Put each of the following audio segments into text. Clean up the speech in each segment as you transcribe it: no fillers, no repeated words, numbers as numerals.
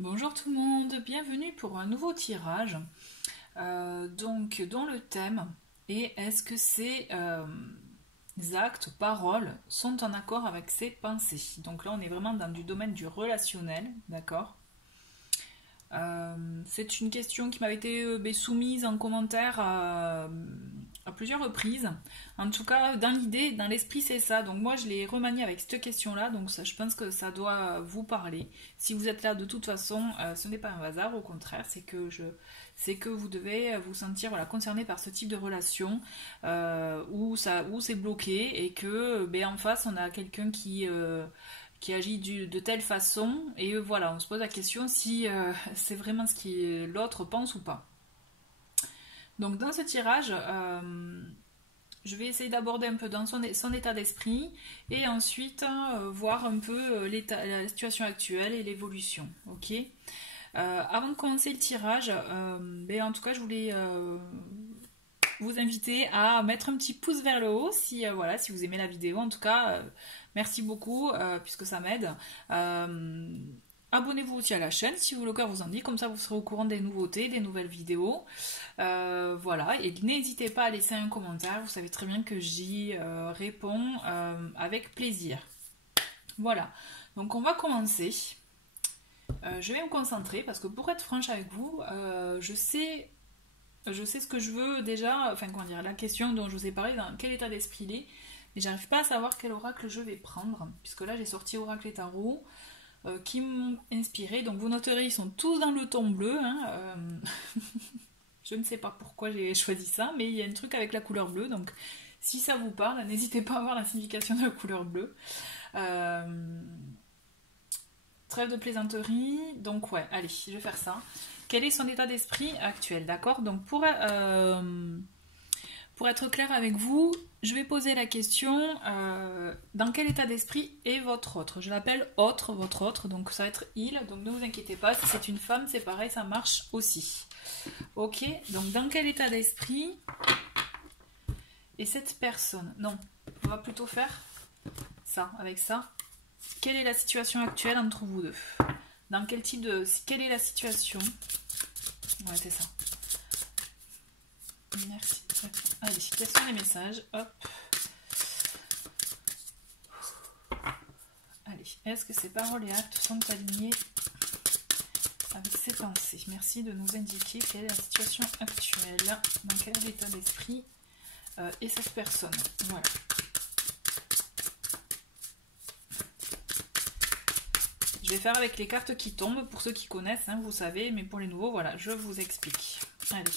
Bonjour tout le monde, bienvenue pour un nouveau tirage. Dont le thème est est-ce que ces actes, paroles sont en accord avec ses pensées. Donc là on est vraiment dans du domaine du relationnel, d'accord. C'est une question qui m'avait été soumise en commentaire à plusieurs reprises. En tout cas, dans l'idée, dans l'esprit, c'est ça. Donc moi, je l'ai remanié avec cette question-là. Donc ça, je pense que ça doit vous parler. Si vous êtes là, de toute façon, ce n'est pas un hasard. Au contraire, c'est que vous devez vous sentir voilà, concerné par ce type de relation où c'est bloqué et que en face, on a quelqu'un qui agit de telle façon, et voilà, on se pose la question si c'est vraiment ce que l'autre pense ou pas. Donc dans ce tirage, je vais essayer d'aborder un peu dans son état d'esprit, et ensuite voir un peu la situation actuelle et l'évolution. Ok. Avant de commencer le tirage, en tout cas, je voulais vous inviter à mettre un petit pouce vers le haut si, voilà, si vous aimez la vidéo. En tout cas, merci beaucoup puisque ça m'aide. Abonnez-vous aussi à la chaîne si le cœur vous en dit, comme ça vous serez au courant des nouveautés, des nouvelles vidéos. Voilà, et n'hésitez pas à laisser un commentaire, vous savez très bien que j'y réponds avec plaisir. Voilà, donc on va commencer. Je vais me concentrer parce que pour être franche avec vous, je sais ce que je veux déjà, enfin comment dire, la question dont je vous ai parlé, dans quel état d'esprit il est, mais j'arrive pas à savoir quel oracle je vais prendre, puisque là j'ai sorti oracle et tarot qui m'ont inspiré, donc vous noterez ils sont tous dans le ton bleu, hein, je ne sais pas pourquoi j'ai choisi ça, mais il y a un truc avec la couleur bleue, donc si ça vous parle, n'hésitez pas à voir la signification de la couleur bleue. Trêve de plaisanterie, donc ouais, allez, je vais faire ça. Quel est son état d'esprit actuel, d'accord? Donc pour être clair avec vous, je vais poser la question dans quel état d'esprit est votre autre? Je l'appelle autre, votre autre, donc ça va être il, donc ne vous inquiétez pas, si c'est une femme, c'est pareil, ça marche aussi. Ok, donc dans quel état d'esprit est cette personne? Non, on va plutôt faire ça, avec ça. Quelle est la situation actuelle entre vous deux? Dans quel type de... Quelle est la situation? Ouais, c'est ça. Merci. Allez, quels sont les messages? Hop. Allez, est-ce que ces paroles et actes sont alignés avec ses pensées? Merci de nous indiquer quelle est la situation actuelle, dans quel état d'esprit est cette personne. Voilà. Je vais faire avec les cartes qui tombent, pour ceux qui connaissent, hein, vous savez, mais pour les nouveaux, voilà, je vous explique. Allez.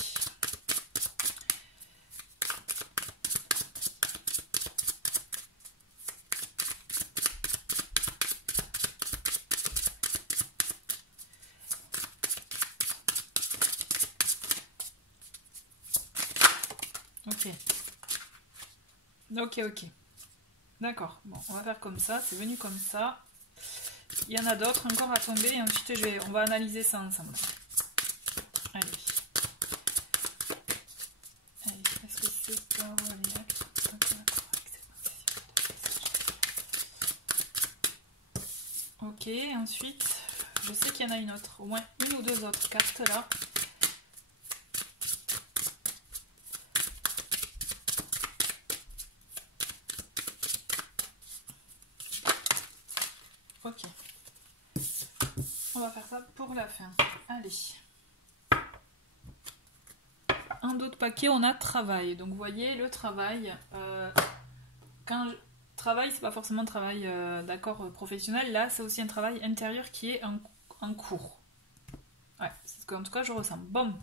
Ok. D'accord, bon, on va faire comme ça, c'est venu comme ça. Il y en a d'autres encore à tomber et ensuite on va analyser ça ensemble. Allez. Est-ce que c'est pas Ok, ensuite, je sais qu'il y en a une autre, au moins une ou deux autres cartes là. Ok. On va faire ça pour la fin. Allez. Un autre paquet, on a travail. Donc vous voyez, le travail, travail, c'est pas forcément travail d'accord professionnel. Là, c'est aussi un travail intérieur qui est en cours. Ouais, c'est ce qu'en tout cas je ressens. Bon.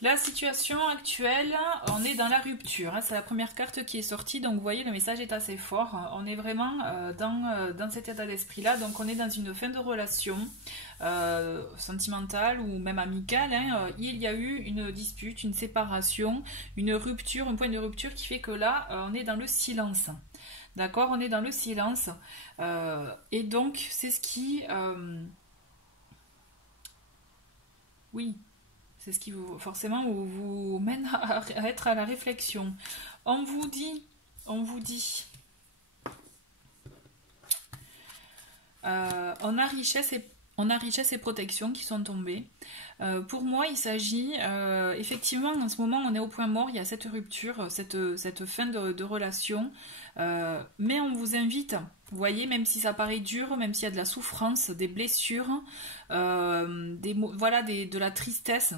La situation actuelle, on est dans la rupture. Hein, c'est la première carte qui est sortie. Donc vous voyez, le message est assez fort. On est vraiment dans cet état d'esprit-là. Donc on est dans une fin de relation sentimentale ou même amicale. Hein. Il y a eu une dispute, une séparation, une rupture, un point de rupture qui fait que là, on est dans le silence. D'accord? On est dans le silence. Et donc, c'est ce qui... Oui. C'est ce qui forcément vous mène à être à la réflexion. On vous dit, on a richesse on a richesse et protection qui sont tombés. Pour moi, il s'agit, effectivement, en ce moment, on est au point mort, il y a cette rupture, cette fin de relation, mais on vous invite, vous voyez, même si ça paraît dur, même s'il y a de la souffrance, des blessures, voilà, de la tristesse,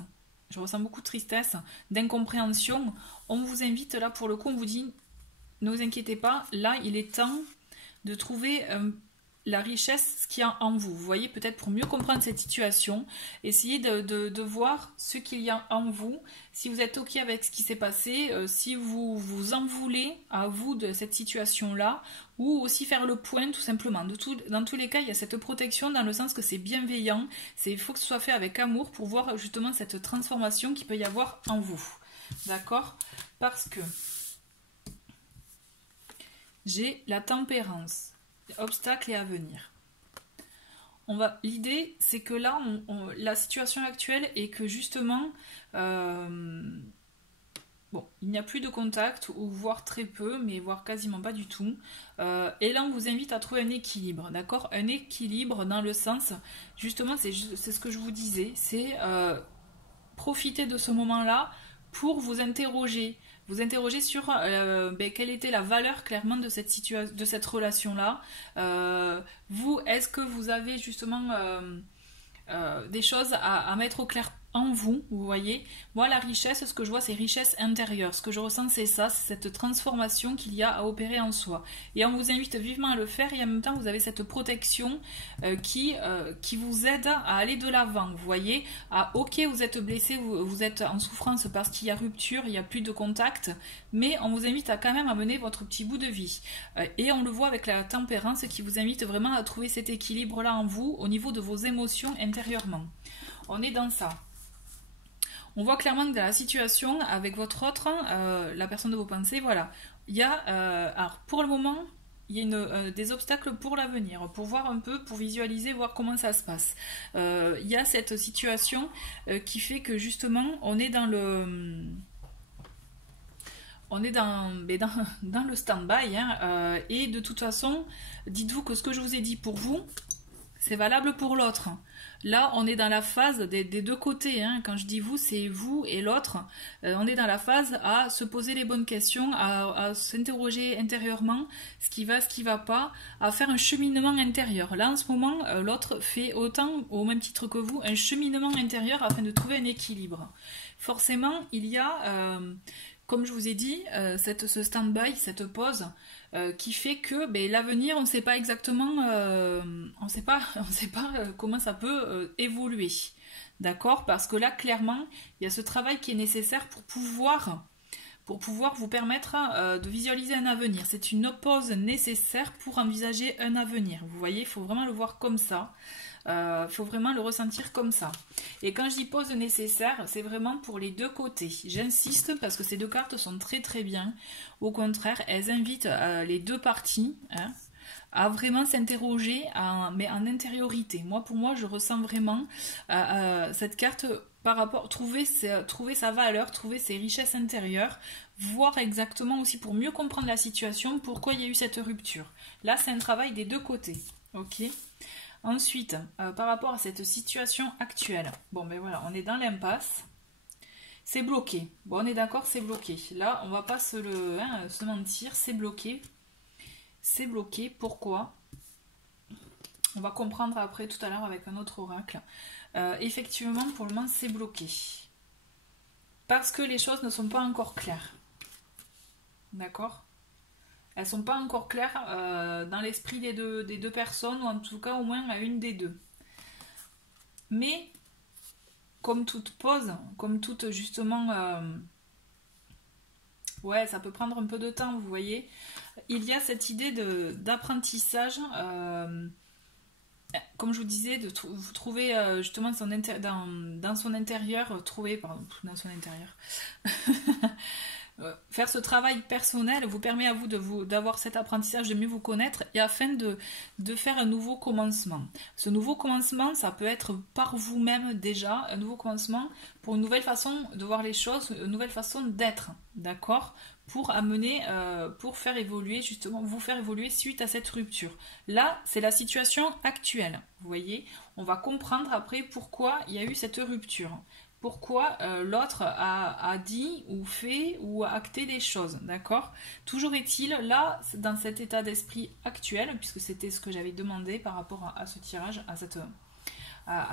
je ressens beaucoup de tristesse, d'incompréhension, on vous invite, là, pour le coup, on vous dit, ne vous inquiétez pas, là, il est temps de trouver la richesse qu'il y a en vous. Vous voyez, peut-être pour mieux comprendre cette situation, essayez de voir ce qu'il y a en vous, si vous êtes OK avec ce qui s'est passé, si vous vous en voulez à vous de cette situation-là, ou aussi faire le point tout simplement. Dans tous les cas, il y a cette protection dans le sens que c'est bienveillant, il faut que ce soit fait avec amour pour voir justement cette transformation qu'il peut y avoir en vous. D'accord? Parce que j'ai la tempérance, obstacles et avenir. L'idée, c'est que là, la situation actuelle est que justement, bon, il n'y a plus de contact, ou voire très peu, mais voire quasiment pas du tout. Et là, on vous invite à trouver un équilibre, d'accord? Un équilibre dans le sens, justement, c'est ce que je vous disais, c'est profiter de ce moment-là pour vous interroger sur quelle était la valeur clairement de cette relation-là. Vous, est-ce que vous avez justement des choses à mettre au clair en vous, vous voyez. Moi, la richesse, ce que je vois, c'est richesse intérieure. Ce que je ressens, c'est ça, c'est cette transformation qu'il y a à opérer en soi. Et on vous invite vivement à le faire, et en même temps, vous avez cette protection qui vous aide à aller de l'avant, vous voyez. Ok, vous êtes blessé, vous êtes en souffrance parce qu'il y a rupture, il n'y a plus de contact, mais on vous invite à quand même à mener votre petit bout de vie. Et on le voit avec la tempérance qui vous invite vraiment à trouver cet équilibre-là en vous, au niveau de vos émotions intérieurement. On est dans ça. On voit clairement que dans la situation avec votre autre, la personne de vos pensées, voilà, il y a, alors pour le moment, il y a des obstacles pour l'avenir, pour voir un peu, pour visualiser, voir comment ça se passe. Il y a cette situation qui fait que justement, on est dans le stand-by, hein, et de toute façon, dites-vous que ce que je vous ai dit pour vous, c'est valable pour l'autre. Là, on est dans la phase des deux côtés. Hein. Quand je dis vous, c'est vous et l'autre. On est dans la phase à se poser les bonnes questions, à s'interroger intérieurement, ce qui va pas, à faire un cheminement intérieur. Là, en ce moment, l'autre fait autant, au même titre que vous, un cheminement intérieur afin de trouver un équilibre. Forcément, il y a, comme je vous ai dit, ce stand-by, cette pause, qui fait que l'avenir, on ne sait pas exactement, on sait pas comment ça peut évoluer, d'accord? Parce que là, clairement, il y a ce travail qui est nécessaire pour pouvoir vous permettre de visualiser un avenir. C'est une pause nécessaire pour envisager un avenir. Vous voyez, il faut vraiment le voir comme ça. Il faut vraiment le ressentir comme ça. Et quand je dis pause nécessaire, c'est vraiment pour les deux côtés. J'insiste parce que ces deux cartes sont très très bien. Au contraire, elles invitent les deux parties, hein, à vraiment s'interroger, mais en intériorité. Pour moi, je ressens vraiment cette carte par rapport, trouver sa valeur, trouver ses richesses intérieures, voir exactement aussi pour mieux comprendre la situation, pourquoi il y a eu cette rupture. Là, c'est un travail des deux côtés. Ok ? Ensuite, par rapport à cette situation actuelle, bon ben voilà, on est dans l'impasse, c'est bloqué. Bon, on est d'accord, c'est bloqué. Là, on va pas se mentir, c'est bloqué. C'est bloqué, pourquoi? On va comprendre après tout à l'heure avec un autre oracle. Effectivement, pour le moment, c'est bloqué. Parce que les choses ne sont pas encore claires. D'accord ? Elles sont pas encore claires dans l'esprit des deux personnes, ou en tout cas au moins à une des deux. Mais, comme toute pause, comme toute justement... ouais, ça peut prendre un peu de temps, vous voyez. Il y a cette idée d'apprentissage, comme je vous disais, de vous trouver justement dans son intérieur, dans son intérieur... faire ce travail personnel vous permet à vous d'avoir cet apprentissage, de mieux vous connaître et afin de faire un nouveau commencement. Ce nouveau commencement, ça peut être par vous-même déjà, un nouveau commencement pour une nouvelle façon de voir les choses, une nouvelle façon d'être, d'accord ? Pour amener, pour faire évoluer justement, vous faire évoluer suite à cette rupture. Là, c'est la situation actuelle, vous voyez ? On va comprendre après pourquoi il y a eu cette rupture. Pourquoi l'autre a dit ou fait ou a acté des choses, d'accord ? Toujours est-il, là, dans cet état d'esprit actuel, puisque c'était ce que j'avais demandé par rapport à ce tirage, à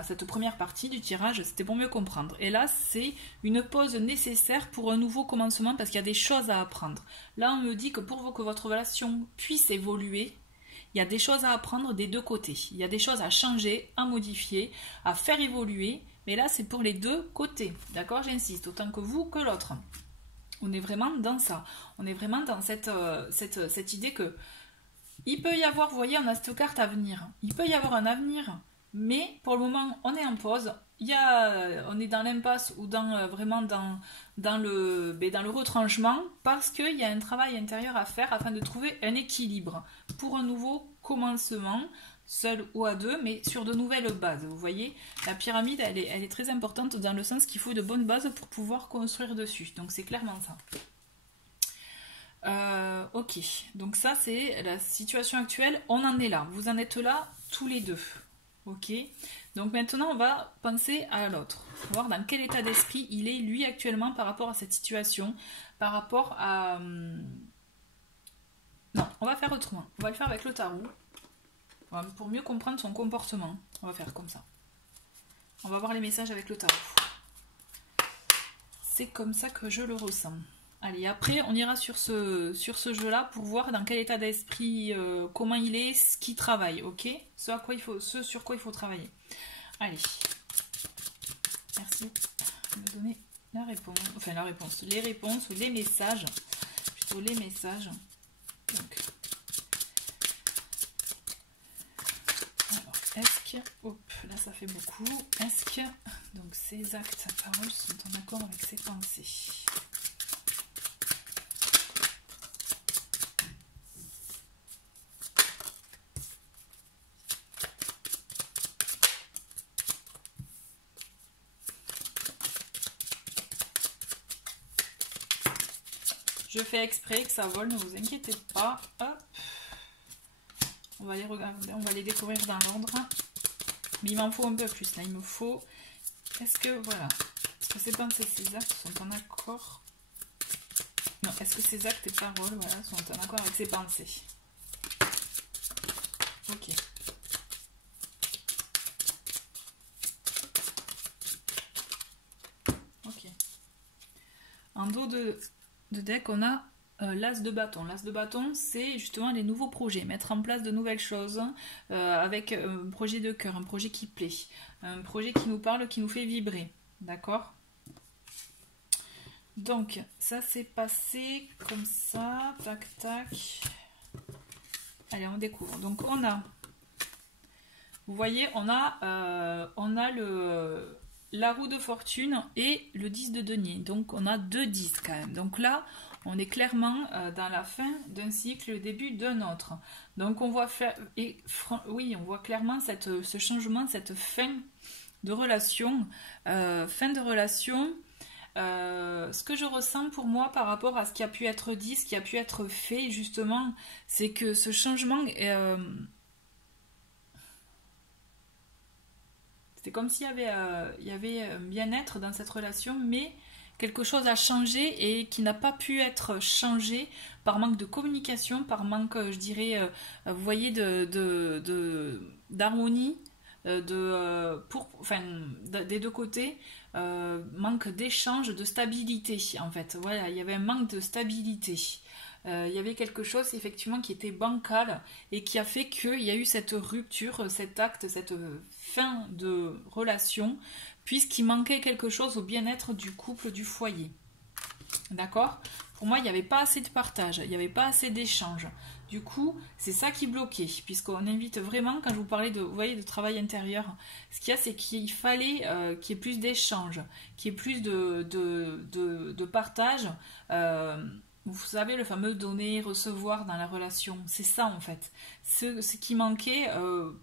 cette première partie du tirage, c'était pour mieux comprendre. Et là, c'est une pause nécessaire pour un nouveau commencement parce qu'il y a des choses à apprendre. Là, on me dit que pour que votre relation puisse évoluer, il y a des choses à apprendre des deux côtés. Il y a des choses à changer, à modifier, à faire évoluer. Mais là, c'est pour les deux côtés. D'accord ? J'insiste, autant que vous que l'autre. On est vraiment dans ça. On est vraiment dans cette idée que il peut y avoir, vous voyez, on a cette carte avenir. Il peut y avoir un avenir, mais pour le moment, on est en pause. On est dans l'impasse ou vraiment dans le retranchement parce qu'il y a un travail intérieur à faire afin de trouver un équilibre pour un nouveau commencement, seul ou à deux, mais sur de nouvelles bases. Vous voyez, la pyramide, elle est très importante dans le sens qu'il faut de bonnes bases pour pouvoir construire dessus. Donc c'est clairement ça. Ok, donc ça c'est la situation actuelle. On en est là. Vous en êtes là tous les deux. Ok, donc maintenant on va penser à l'autre, voir dans quel état d'esprit il est lui actuellement par rapport à cette situation, par rapport à... Non, on va faire autrement, on va le faire avec le tarot, pour mieux comprendre son comportement, on va faire comme ça. On va voir les messages avec le tarot. C'est comme ça que je le ressens. Allez, après on ira sur ce jeu-là pour voir dans quel état d'esprit, comment il est, ce qu'il travaille, ok ? Ce sur quoi il faut travailler. Allez, merci de me donner la réponse, les réponses ou les messages, plutôt les messages. Donc, alors, est-ce que, hop, là ça fait beaucoup, est-ce que, donc ces actes paroles sont en accord avec ses pensées ? Je fais exprès que ça vole, ne vous inquiétez pas. Hop. On va les regarder, on va les découvrir dans l'ordre. Mais il m'en faut un peu plus. Là, il me faut... Est-ce que, voilà. Est-ce que ces pensées, ces actes sont en accord? Non, est-ce que ces actes et paroles, voilà, sont en accord avec ses pensées? Ok. Ok. En dos de deck, on a l'as de bâton. L'as de bâton, c'est justement les nouveaux projets, mettre en place de nouvelles choses avec un projet de cœur, un projet qui plaît, un projet qui nous parle, qui nous fait vibrer. D'accord? Donc, ça s'est passé comme ça, tac, tac. Allez, on découvre. Donc, on a, vous voyez, on a la roue de fortune et le 10 de denier. Donc, on a 2 10 quand même. Donc là, on est clairement dans la fin d'un cycle, le début d'un autre. Donc, on voit oui, on voit clairement ce changement, cette fin de relation. Ce que je ressens pour moi par rapport à ce qui a pu être dit, ce qui a pu être fait, justement, c'est que ce changement... c'est comme s'il y avait un bien-être dans cette relation, mais quelque chose a changé et qui n'a pas pu être changé par manque de communication, par manque, je dirais, vous voyez, d'harmonie, des deux côtés, manque d'échange, de stabilité, en fait. Voilà, il y avait un manque de stabilité. Il y avait quelque chose effectivement qui était bancal et qui a fait qu'il y a eu cette rupture, cet acte, cette fin de relation, puisqu'il manquait quelque chose au bien-être du couple, du foyer. D'accord? Pour moi, il n'y avait pas assez de partage, il n'y avait pas assez d'échange. Du coup, c'est ça qui bloquait, puisqu'on invite vraiment, quand je vous parlais de, vous voyez, de travail intérieur, ce qu'il y a, c'est qu'il fallait qu'il y ait plus d'échanges, qu'il y ait plus de partage. Euh, vous savez, le fameux donner, recevoir dans la relation, c'est ça en fait. Ce qui manquait,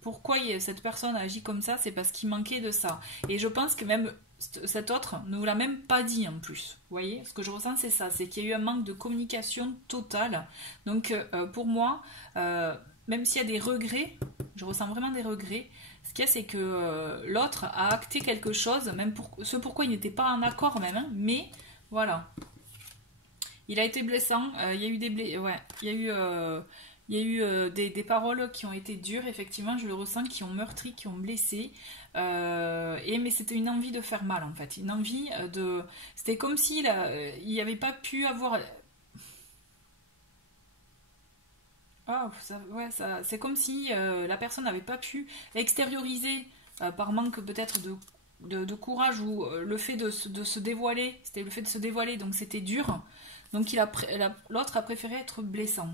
pourquoi cette personne agit comme ça, c'est parce qu'il manquait de ça. Et je pense que même cet autre ne vous l'a même pas dit en plus. Vous voyez, ce que je ressens, c'est ça, c'est qu'il y a eu un manque de communication totale. Donc pour moi, même s'il y a des regrets, je ressens vraiment des regrets. Ce qu'il y a, c'est que l'autre a acté quelque chose, même pour ce pourquoi il n'était pas en accord même, hein, mais voilà. Il a été blessant, il y a eu ouais, il y a eu des paroles qui ont été dures, effectivement, je le ressens, qui ont meurtri, qui ont blessé. Mais c'était une envie de faire mal, en fait. Une envie de... C'était comme s'il il n'avait pas pu avoir... Ah, ouais, c'est comme si la personne n'avait pas pu extérioriser par manque peut-être de courage ou le fait de se dévoiler. C'était le fait de se dévoiler, donc c'était dur. Donc l'autre a préféré être blessant.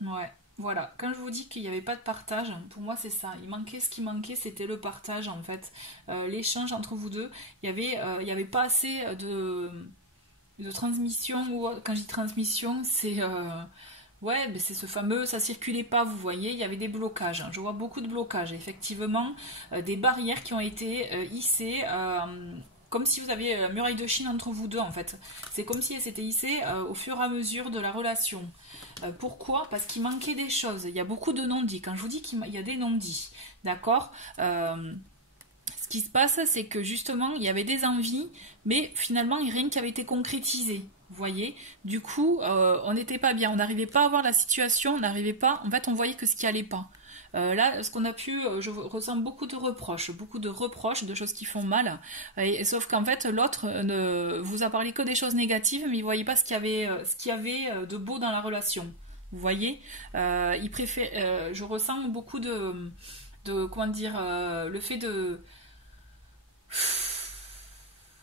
Ouais, voilà. Quand je vous dis qu'il n'y avait pas de partage, pour moi c'est ça. Il manquait ce qui manquait, c'était le partage en fait. L'échange entre vous deux. Il y avait pas assez de transmission. Quand je dis transmission, c'est ouais, mais c'est ce fameux, ça circulait pas, vous voyez, il y avait des blocages. Je vois beaucoup de blocages, effectivement, des barrières qui ont été hissées, comme si vous aviez la muraille de Chine entre vous deux, en fait. C'est comme si elle s'était hissée au fur et à mesure de la relation. Pourquoi? Parce qu'il manquait des choses. Il y a beaucoup de non-dits. Quand je vous dis qu'il y a des non-dits, d'accord? Ce qui se passe, c'est que justement, il y avait des envies, mais finalement, rien qui avait été concrétisé. Vous voyez, du coup, on n'était pas bien, on n'arrivait pas à voir la situation, on n'arrivait pas, en fait, on voyait que ce qui allait pas. Là, ce qu'on a pu, je ressens beaucoup de reproches, de choses qui font mal. Sauf qu'en fait, l'autre ne vous a parlé que des choses négatives, mais il voyait pas ce qu'il y avait de beau dans la relation. Vous voyez, il préfère, je ressens beaucoup comment dire, le fait de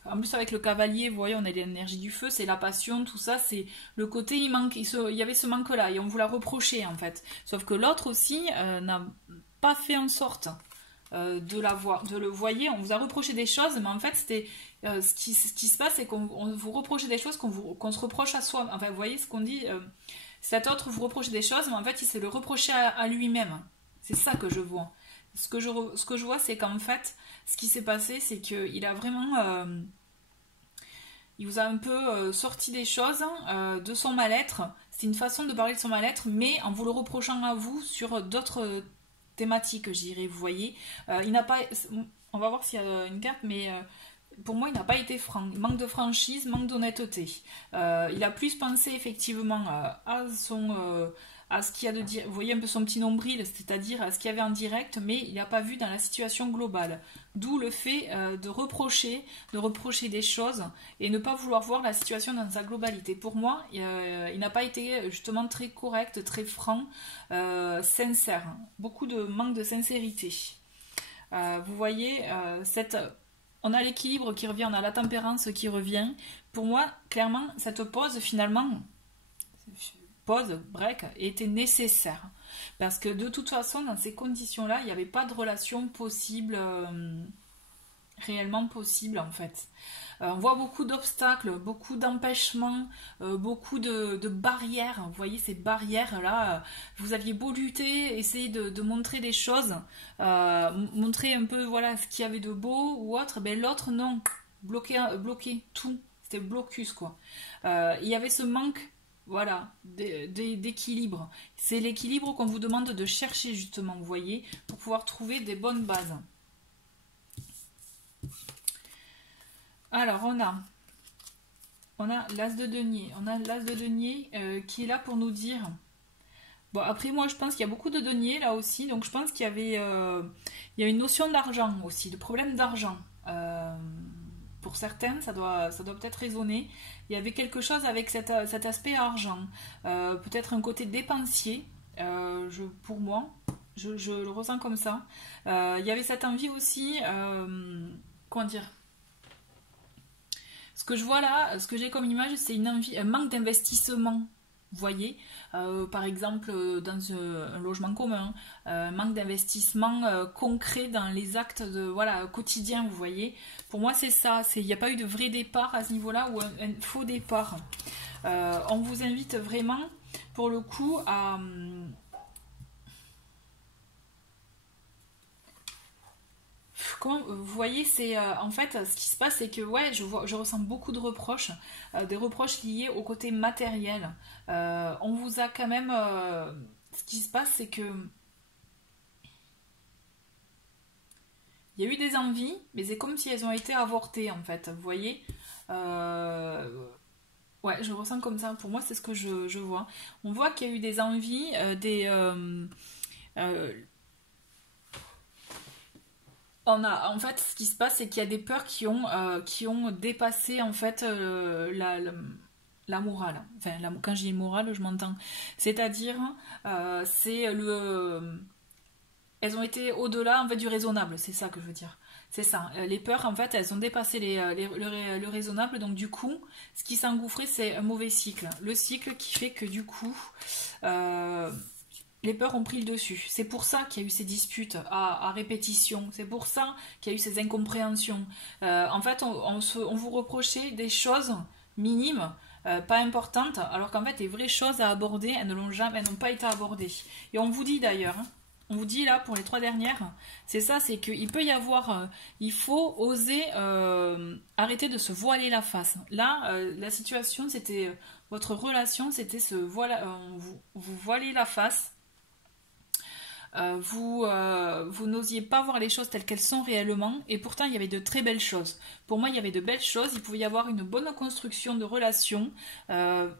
en plus avec le cavalier, vous voyez, on a l'énergie du feu, c'est la passion, tout ça, c'est le côté, il y avait ce manque-là, et on vous l'a reproché en fait. Sauf que l'autre aussi n'a pas fait en sorte de le voyer, on vous a reproché des choses, mais en fait c'était ce qui se passe, c'est qu'on vous reprochait des choses qu'on se reproche à soi. Enfin, vous voyez ce qu'on dit, cet autre vous reproche des choses, mais en fait il s'est le reproché à lui-même. C'est ça que je vois. Ce que je vois, c'est qu'en fait, ce qui s'est passé, c'est qu'il a vraiment... il vous a un peu sorti des choses de son mal-être. C'est une façon de parler de son mal-être, mais en vous le reprochant à vous sur d'autres thématiques, je dirais, vous voyez. Il n'a pas... On va voir s'il y a une carte, mais... pour moi, il n'a pas été franc. Il manque de franchise, manque d'honnêteté. Il a plus pensé effectivement à ce qu'il y a de dire. Vous voyez un peu son petit nombril, c'est-à-dire à ce qu'il y avait en direct, mais il n'a pas vu dans la situation globale. D'où le fait de reprocher des choses et ne pas vouloir voir la situation dans sa globalité. Pour moi, il n'a pas été justement très correct, très franc, sincère. Beaucoup de manque de sincérité. Vous voyez, on a l'équilibre qui revient, on a la tempérance qui revient. Pour moi, clairement, cette pause, finalement, break, était nécessaire. Parce que de toute façon, dans ces conditions-là, il n'y avait pas de relation possible, réellement possible en fait. On voit beaucoup d'obstacles, beaucoup d'empêchements, beaucoup de barrières. Vous voyez ces barrières-là, vous aviez beau lutter, essayer de montrer des choses, montrer un peu voilà ce qu'il y avait de beau ou autre, ben l'autre non, bloqué tout, c'était blocus quoi. Il y avait ce manque voilà, d'équilibre. C'est l'équilibre qu'on vous demande de chercher justement, vous voyez, pour pouvoir trouver des bonnes bases. Alors, on a l'as de denier. On a l'as de denier qui est là pour nous dire... Bon, après, moi, je pense qu'il y a beaucoup de deniers là aussi. Donc, je pense qu'il y avait il y a une notion d'argent aussi, de problème d'argent. Pour certaines, ça doit peut-être résonner. Il y avait quelque chose avec cet aspect argent. Peut-être un côté dépensier, pour moi. Je le ressens comme ça. Il y avait cette envie aussi... comment dire Ce que je vois là, ce que j'ai comme image, c'est une envie, un manque d'investissement. Vous voyez, par exemple dans un logement commun, un manque d'investissement concret dans les actes de, voilà, quotidiens, vous voyez. Pour moi, c'est ça. Il n'y a pas eu de vrai départ à ce niveau-là ou un faux départ. On vous invite vraiment, pour le coup, à... vous voyez, c'est en fait ce qui se passe, c'est que ouais, je ressens beaucoup de reproches, des reproches liés au côté matériel. On vous a quand même, ce qui se passe, c'est que il y a eu des envies, mais c'est comme si elles ont été avortées en fait. Vous voyez, ouais, je ressens comme ça. Pour moi, c'est ce que je vois. On voit qu'il y a eu des envies, euh, en fait, ce qui se passe, c'est qu'il y a des peurs qui ont dépassé en fait la morale. Enfin, quand je dis morale, je m'entends. C'est-à-dire, c'est elles ont été au-delà en fait du raisonnable. C'est ça que je veux dire. C'est ça. Les peurs, en fait, elles ont dépassé le raisonnable. Donc du coup, ce qui s'engouffrait, c'est un mauvais cycle. Le cycle qui fait que du coup, euh, les peurs ont pris le dessus. C'est pour ça qu'il y a eu ces disputes à répétition. C'est pour ça qu'il y a eu ces incompréhensions. En fait, on vous reprochait des choses minimes, pas importantes, alors qu'en fait, les vraies choses à aborder, elles n'ont pas été abordées. Et on vous dit d'ailleurs, hein, on vous dit là pour les 3 dernières, c'est ça, c'est qu'il peut y avoir, il faut oser arrêter de se voiler la face. Là, la situation, c'était votre relation, c'était vous voiler la face. Vous n'osiez pas voir les choses telles qu'elles sont réellement, et pourtant il y avait de très belles choses. Pour moi, il y avait de belles choses, il pouvait y avoir une bonne construction de relation,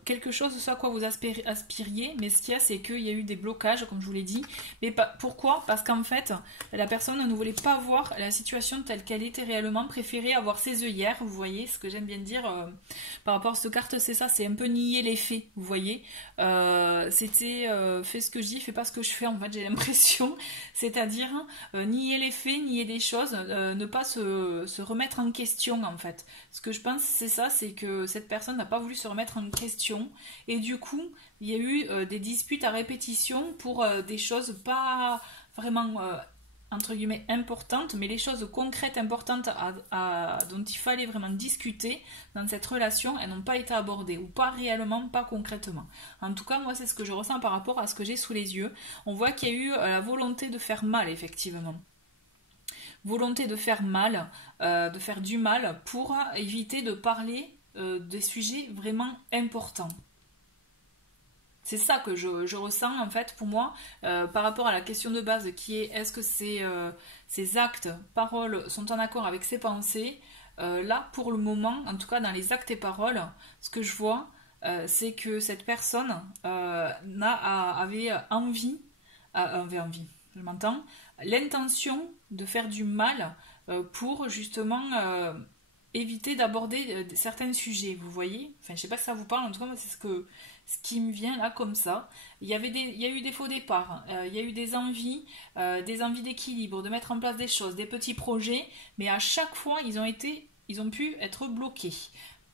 quelque chose de ce à quoi vous aspiriez, mais ce qu'il y a, c'est qu'il y a eu des blocages, comme je vous l'ai dit. Mais pourquoi? Parce qu'en fait, la personne ne voulait pas voir la situation telle qu'elle était réellement, préférait avoir ses œillères, vous voyez, ce que j'aime bien dire par rapport à cette carte, c'est ça, c'est un peu nier les faits, vous voyez. C'était fais ce que je dis, fais pas ce que je fais, en fait, j'ai l'impression. C'est-à-dire nier les faits, nier des choses, ne pas se remettre en question en fait. Ce que je pense c'est ça, c'est que cette personne n'a pas voulu se remettre en question et du coup il y a eu des disputes à répétition pour des choses pas vraiment entre guillemets importantes, mais les choses concrètes importantes dont il fallait vraiment discuter dans cette relation, elles n'ont pas été abordées, ou pas réellement, pas concrètement. En tout cas, moi, c'est ce que je ressens par rapport à ce que j'ai sous les yeux. On voit qu'il y a eu la volonté de faire mal, effectivement. Volonté de faire mal, de faire du mal, pour éviter de parler des sujets vraiment importants. C'est ça que je ressens en fait pour moi par rapport à la question de base qui est est-ce que ces actes, paroles sont en accord avec ses pensées. Là pour le moment, en tout cas dans les actes et paroles, ce que je vois c'est que cette personne avait envie, je m'entends, l'intention de faire du mal pour justement éviter d'aborder certains sujets, vous voyez. Enfin, je sais pas si ça vous parle, en tout cas, moi, c'est ce qui me vient là comme ça. Il y a eu des faux départs, il y a eu des envies d'équilibre, de mettre en place des choses, des petits projets, mais à chaque fois, ils ont pu être bloqués.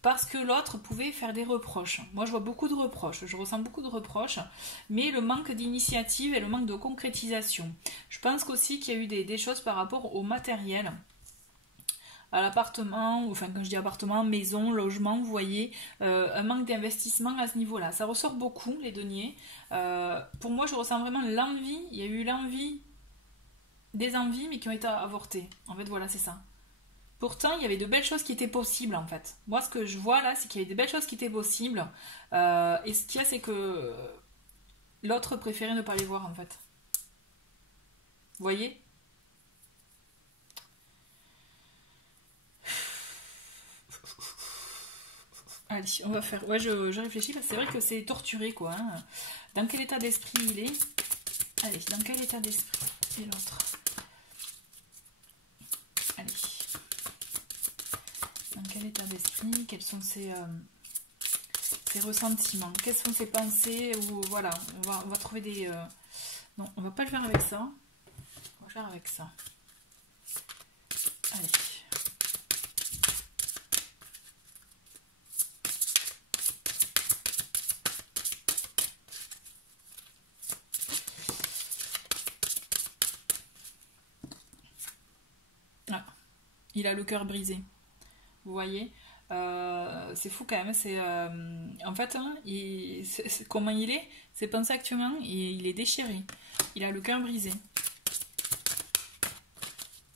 Parce que l'autre pouvait faire des reproches. Moi, je vois beaucoup de reproches, je ressens beaucoup de reproches, mais le manque d'initiative et le manque de concrétisation. Je pense qu'aussi qu'il y a eu des choses par rapport au matériel, à l'appartement, enfin quand je dis appartement, maison, logement, vous voyez, un manque d'investissement à ce niveau-là. Ça ressort beaucoup, les deniers. Pour moi, je ressens vraiment l'envie, il y a eu des envies, mais qui ont été avortées. En fait, voilà, c'est ça. Pourtant, il y avait de belles choses qui étaient possibles, en fait. Moi, ce que je vois là, c'est qu'il y avait de belles choses qui étaient possibles. Et ce qu'il y a, c'est que l'autre préférait ne pas les voir, en fait. Vous voyez ? Allez, on va faire... Ouais, je réfléchis, parce que c'est vrai que c'est torturé, quoi. Hein. Dans quel état d'esprit il est? Allez, dans quel état d'esprit est l'autre? Allez. Dans quel état d'esprit? Quels sont ses ressentiments? Quelles sont ses pensées? Ou voilà, on va trouver des... Non, on va pas le faire avec ça. On va le faire avec ça. Allez. Il a le cœur brisé. Vous voyez. C'est fou quand même. En fait, hein, comment il est, c'est pensé actuellement, il est déchiré. Il a le cœur brisé.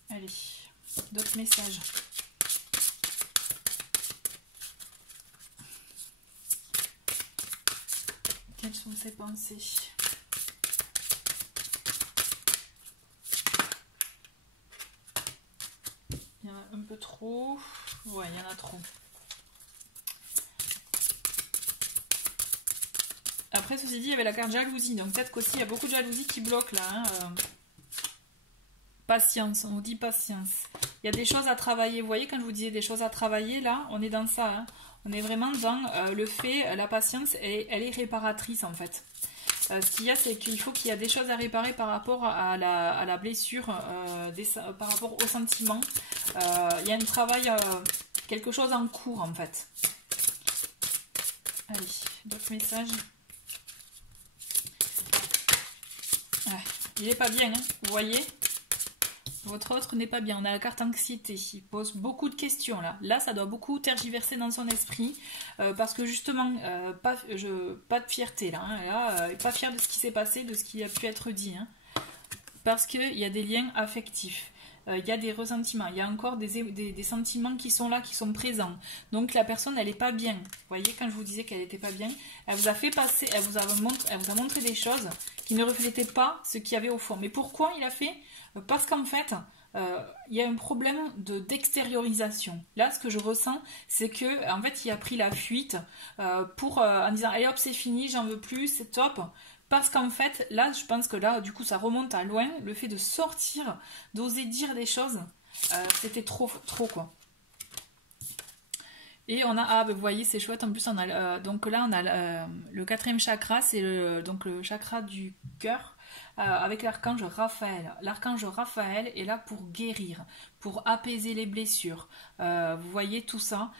Allez, d'autres messages. Quelles sont ses pensées? Il y en a un peu trop. Ouais, il y en a trop. Après, ceci dit, il y avait la carte jalousie. Donc peut-être qu'aussi, il y a beaucoup de jalousie qui bloque là. Hein. Patience, on dit patience. Il y a des choses à travailler. Vous voyez, quand je vous disais des choses à travailler, là, on est dans ça. Hein. On est vraiment dans le fait, la patience, elle est réparatrice en fait. Ce qu'il y a, c'est qu'il faut qu'il y a des choses à réparer par rapport à la blessure, par rapport au sentiment. Il y a un travail, quelque chose en cours en fait. Allez, d'autres messages. Ouais, il est pas bien, hein, vous voyez. Votre autre n'est pas bien. On a la carte anxiété. Il pose beaucoup de questions là. Là, ça doit beaucoup tergiverser dans son esprit. Parce que justement, pas de fierté là. Hein. Là pas fier de ce qui s'est passé, de ce qui a pu être dit. Hein. Parce qu'il y a des liens affectifs. Il y a des ressentiments. Il y a encore des sentiments qui sont là, qui sont présents. Donc la personne, elle n'est pas bien. Vous voyez, quand je vous disais qu'elle n'était pas bien, elle vous a fait passer, elle vous a montré des choses qui ne reflétaient pas ce qu'il y avait au fond. Mais pourquoi il a fait ? Parce qu'en fait, il y a un problème d'extériorisation. Là, ce que je ressens, c'est que en fait, il a pris la fuite en disant allez hop, c'est fini, j'en veux plus, c'est top. Parce qu'en fait, là, je pense que là, du coup, ça remonte à loin. Le fait de sortir, d'oser dire des choses, c'était trop, quoi. Et on a, vous voyez, c'est chouette. En plus, on a, donc là, on a le quatrième chakra, c'est donc le chakra du cœur. Avec l'archange Raphaël. L'archange Raphaël est là pour guérir, pour apaiser les blessures. Vous voyez tout ça.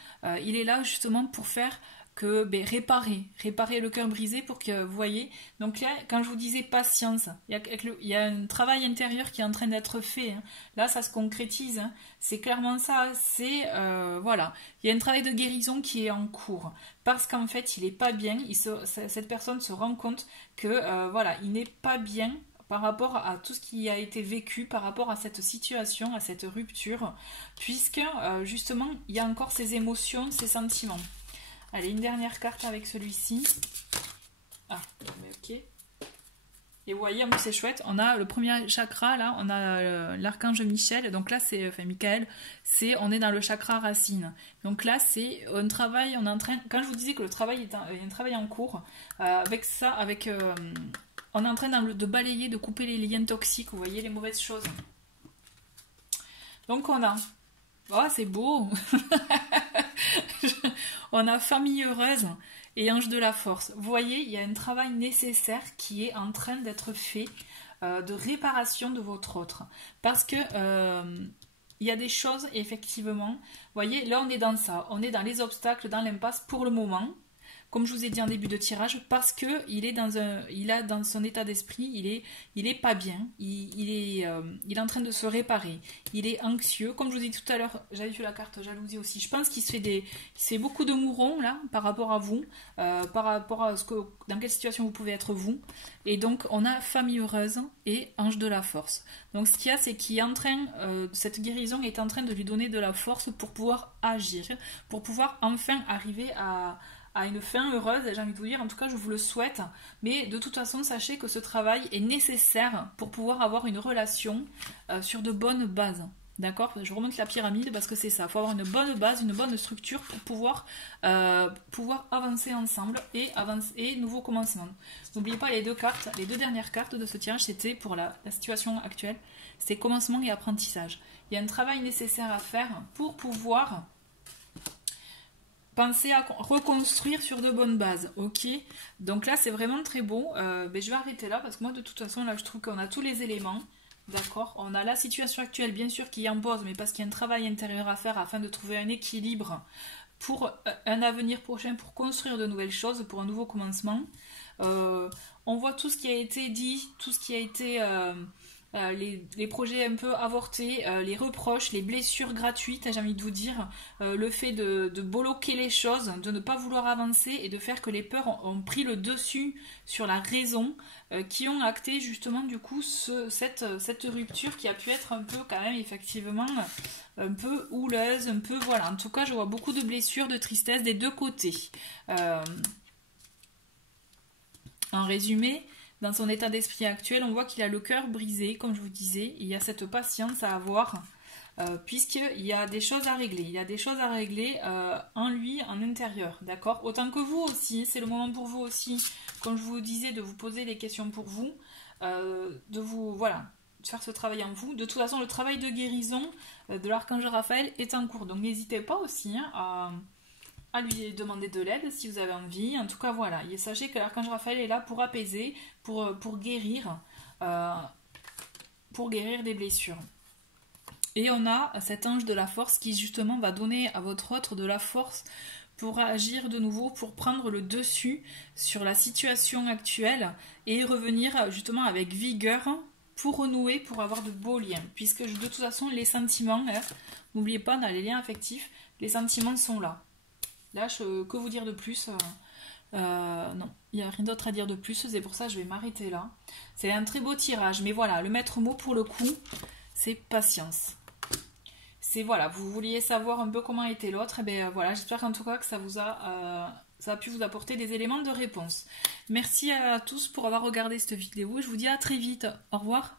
Il est là justement pour faire réparer le cœur brisé pour que vous voyez. Donc là, quand je vous disais patience, il y a un travail intérieur qui est en train d'être fait. Hein. Là, ça se concrétise. Hein. C'est clairement ça. C'est voilà. Il y a un travail de guérison qui est en cours parce qu'en fait, il est pas bien. Cette personne se rend compte que voilà, il n'est pas bien par rapport à tout ce qui a été vécu, par rapport à cette situation, à cette rupture, puisque justement, il y a encore ces émotions, ces sentiments. Allez, une dernière carte avec celui-ci. Ah, ok. Et vous voyez, c'est chouette. On a le premier chakra, là, on a l'archange Michel. Donc là, Michael, on est dans le chakra racine. Donc là, c'est un travail, on est en train... Quand je vous disais que il y a un travail en cours, avec ça, on est en train de balayer, de couper les liens toxiques, vous voyez, les mauvaises choses. Donc on a... Oh, c'est beau. On a famille heureuse et ange de la force. Vous voyez, il y a un travail nécessaire qui est en train d'être fait de réparation de votre autre. Parce que il y a des choses, effectivement, vous voyez, là on est dans ça. On est dans les obstacles, dans l'impasse pour le moment. Comme je vous ai dit en début de tirage, parce que il a dans son état d'esprit, il est pas bien, il est en train de se réparer, il est anxieux. Comme je vous ai dit tout à l'heure, j'avais vu la carte jalousie aussi. Je pense qu'il se fait beaucoup de mourons là par rapport à vous, par rapport à dans quelle situation vous pouvez être vous. Et donc on a famille heureuse et ange de la force. Donc ce qu'il y a, c'est qu'il est en train, cette guérison est en train de lui donner de la force pour pouvoir agir, pour pouvoir enfin arriver à une fin heureuse, j'ai envie de vous dire, en tout cas je vous le souhaite, mais de toute façon sachez que ce travail est nécessaire pour pouvoir avoir une relation sur de bonnes bases, d'accord? Je remonte la pyramide parce que c'est ça, il faut avoir une bonne base, une bonne structure pour pouvoir avancer ensemble et nouveau commencement. N'oubliez pas les deux dernières cartes de ce tirage, c'était pour la situation actuelle, c'est commencement et apprentissage. Il y a un travail nécessaire à faire pour pouvoir pensez à reconstruire sur de bonnes bases, ok? Donc là, c'est vraiment très beau. Je vais arrêter là parce que moi, de toute façon, là, je trouve qu'on a tous les éléments, d'accord? On a la situation actuelle, bien sûr, qui impose, mais parce qu'il y a un travail intérieur à faire afin de trouver un équilibre pour un avenir prochain, pour construire de nouvelles choses, pour un nouveau commencement. On voit tout ce qui a été dit, tout ce qui a été les projets un peu avortés, les reproches, les blessures gratuites, j'ai envie de vous dire, le fait de bloquer les choses, de ne pas vouloir avancer et de faire que les peurs ont pris le dessus sur la raison, qui ont acté justement du coup cette rupture qui a pu être un peu quand même effectivement un peu houleuse, un peu voilà. En tout cas, je vois beaucoup de blessures, de tristesse des deux côtés. En résumé, dans son état d'esprit actuel, on voit qu'il a le cœur brisé, comme je vous disais. Il y a cette patience à avoir, puisqu'il y a des choses à régler. Il y a des choses à régler en lui, en intérieur, d'accord? Autant que vous aussi, c'est le moment pour vous aussi, comme je vous disais, de vous poser des questions pour vous, de vous, voilà, de faire ce travail en vous. De toute façon, le travail de guérison de l'archange Raphaël est en cours, donc n'hésitez pas aussi hein, à lui demander de l'aide si vous avez envie. En tout cas, voilà, et sachez que l'archange Raphaël est là pour apaiser, pour guérir des blessures. Et on a cet ange de la force qui justement va donner à votre autre de la force pour agir de nouveau, pour prendre le dessus sur la situation actuelle et revenir justement avec vigueur pour renouer, pour avoir de beaux liens. Puisque de toute façon, les sentiments, n'oubliez pas, dans les liens affectifs, les sentiments sont là. Là, que vous dire de plus non, il n'y a rien d'autre à dire de plus, c'est pour ça que je vais m'arrêter là. C'est un très beau tirage, mais voilà, le maître mot pour le coup, c'est patience. C'est voilà, vous vouliez savoir un peu comment était l'autre, et bien voilà, j'espère en tout cas que ça a pu vous apporter des éléments de réponse. Merci à tous pour avoir regardé cette vidéo, je vous dis à très vite, au revoir.